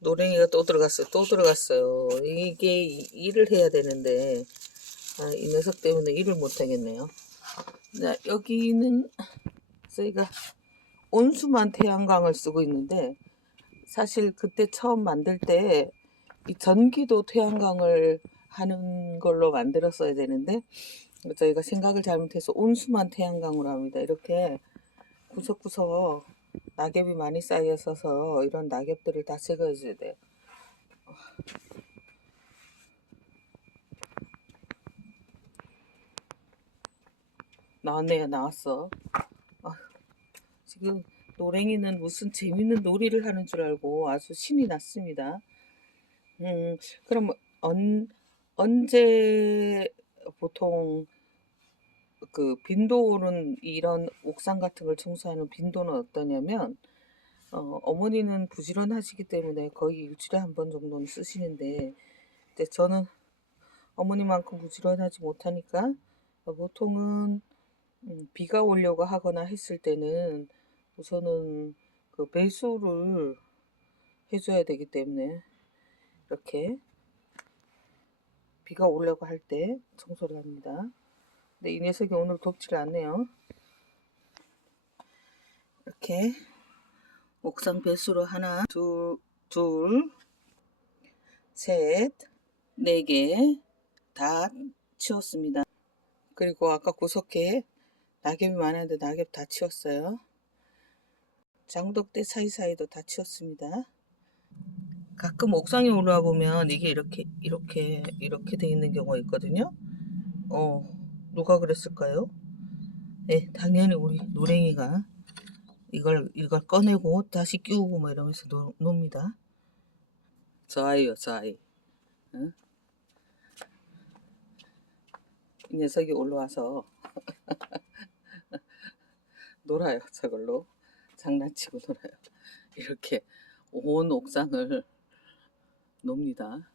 노랭이가 또 들어갔어요. 또 들어갔어요. 이게 이- 일을 해야 되는데 아, 이 녀석 때문에 일을 못 하겠네요. 자, 여기는 저희가 온수만 태양광을 쓰고 있는데 사실 그때 처음 만들 때 이 전기도 태양광을 하는 걸로 만들었어야 되는데 저희가 생각을 잘못해서 온수만 태양광으로 합니다. 이렇게 구석구석 낙엽이 많이 쌓여 있어서 이런 낙엽들을 다 제거해줘야 돼요. 나왔네요, 나왔어. 아, 지금 노랭이는 무슨 재밌는 놀이를 하는 줄 알고 아주 신이 났습니다. 음, 그럼 언, 언제 보통 그 빈도는 이런 옥상 같은 걸 청소하는 빈도는 어떠냐면 어, 어머니는 부지런하시기 때문에 거의 일주일에 한 번 정도는 쓰시는데 근데 저는 어머니만큼 부지런하지 못하니까 어, 보통은 음, 비가 오려고 하거나 했을 때는 우선은 그 배수를 해줘야 되기 때문에 이렇게 비가 오려고 할 때 청소를 합니다. 근데 이 녀석이 오늘 덥지를 않네요. 이렇게 옥상 배수로 하나, 둘, 둘, 셋, 네 개 다 치웠습니다. 그리고 아까 구석에 낙엽이 많았는데 낙엽 다 치웠어요. 장독대 사이사이도 다 치웠습니다. 가끔 옥상에 올라와 보면 이게 이렇게 이렇게 이렇게 돼 있는 경우가 있거든요. 어 누가 그랬을까요? 네, 당연히 우리 노랭이가 이걸 이걸 꺼내고 다시 끼우고 뭐 이러면서 노, 놉니다. 저 아이요, 저 아이. 응? 이 녀석이 올라와서 놀아요, 저걸로 장난치고 놀아요. 이렇게 온 옥상을 놉니다.